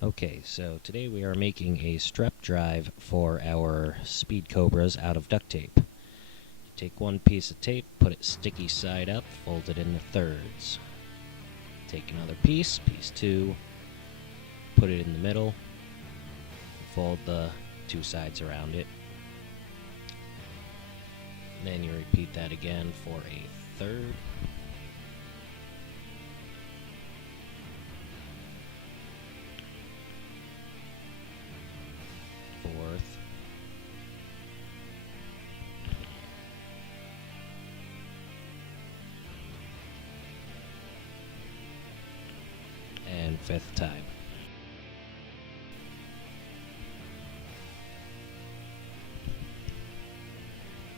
Okay, so today we are making a strep drive for our speed cobras out of duct tape. You take one piece of tape, put it sticky side up, fold it into thirds. Take another piece, piece 2, put it in the middle, fold the two sides around it. Then you repeat that again for a third. Fourth. And fifth time.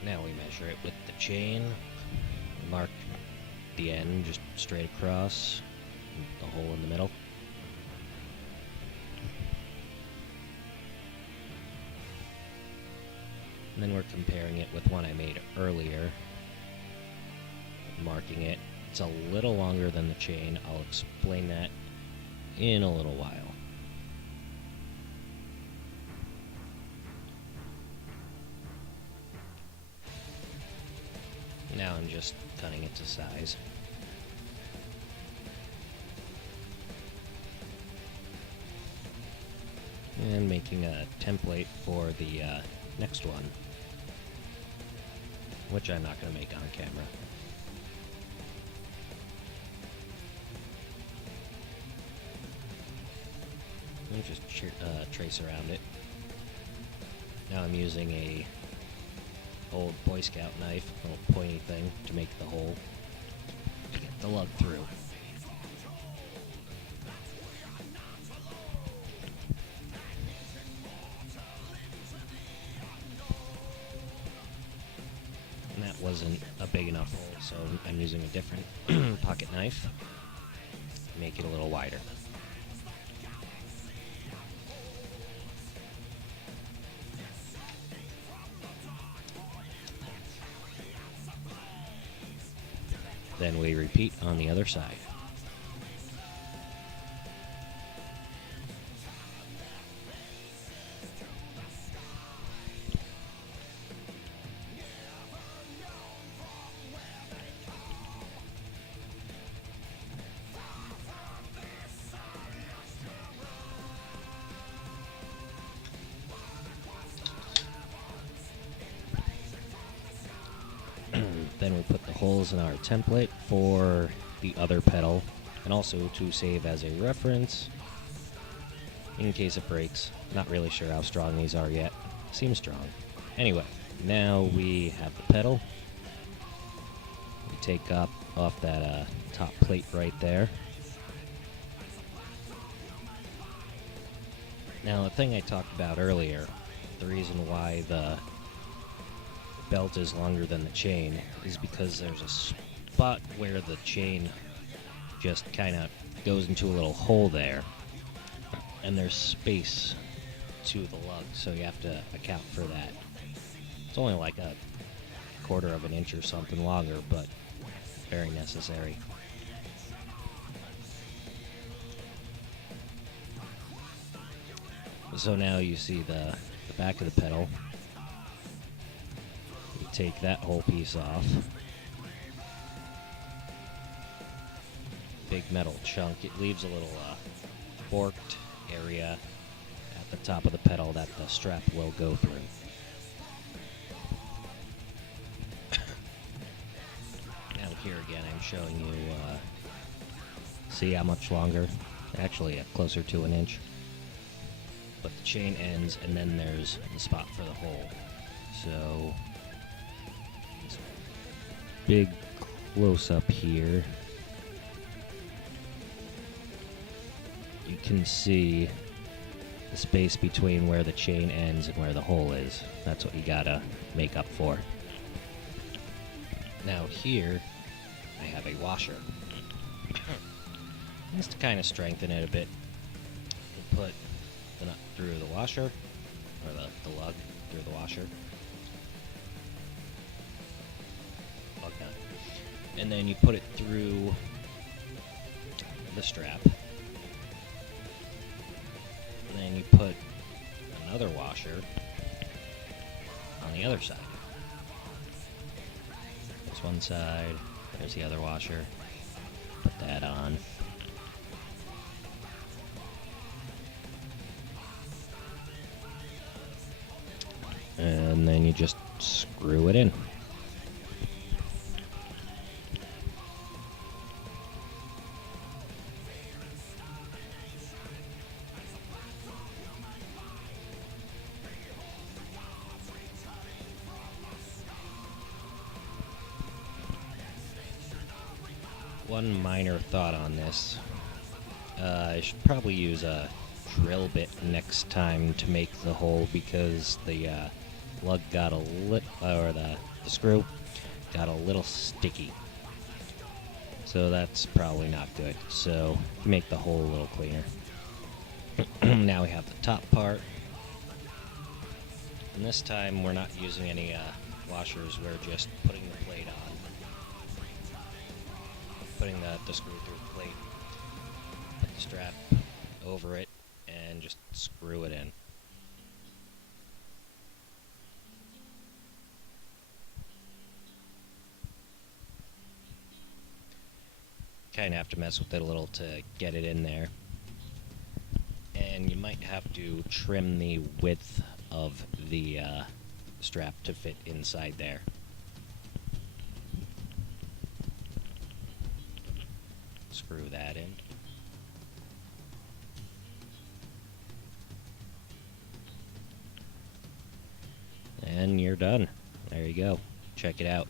Now we measure it with the chain. Mark the end just straight across, the hole in the middle. And then we're comparing it with one I made earlier. Marking it. It's a little longer than the chain. I'll explain that in a little while. Now I'm just cutting it to size. And making a template for the next one, which I'm not going to make on camera. And just trace around it. Now I'm using a old Boy Scout knife, a little pointy thing, to make the hole to get the lug through. And that wasn't a big enough hole, so I'm using a different pocket knife to make it a little wider. Then we repeat on the other side. Then we put the holes in our template for the other pedal, and also to save as a reference in case it breaks. Not really sure how strong these are yet. Seems strong. Anyway, now we have the pedal. We take off that top plate right there. Now, the thing I talked about earlier, the reason why the belt is longer than the chain is because there's a spot where the chain just kind of goes into a little hole there, and there's space to the lug, so you have to account for that. It's only like a quarter of an inch or something longer, but very necessary. So now you see the back of the pedal. You take that whole piece off. Big metal chunk. It leaves a little forked area at the top of the pedal that the strap will go through. Now here again I'm showing you, see how much longer? Actually closer to an inch. But the chain ends, and then there's the spot for the hole. So, big close-up here. You can see the space between where the chain ends and where the hole is. That's what you gotta make up for. Now here, I have a washer. Just to kind of strengthen it a bit, we'll put the nut through the washer, or the lug through the washer. Lug nut. And then you put it through the strap. put another washer on the other side. There's one side, there's the other washer. Put that on. And then you just screw it in. One minor thought on this. I should probably use a drill bit next time to make the hole, because the lug got the screw got a little sticky. So that's probably not good. So make the hole a little cleaner. Now we have the top part. And this time we're not using any washers, we're just putting the plate on. Putting the screw through the plate, put the strap over it, and just screw it in. Kind of have to mess with it a little to get it in there. And you might have to trim the width of the strap to fit inside there. Screw that in. And you're done. There you go. Check it out.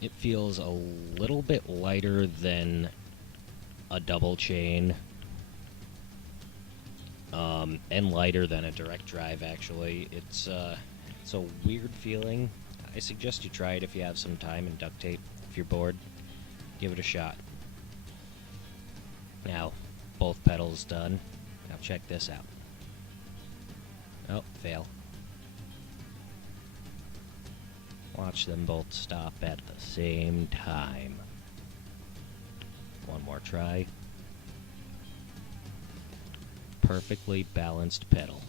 It feels a little bit lighter than a double chain, and lighter than a direct drive, actually. It's a weird feeling. I suggest you try it if you have some time and duct tape. If you're bored, give it a shot. Now, both pedals done. Now check this out. Oh, fail. Watch them both stop at the same time. One more try. Perfectly balanced pedal.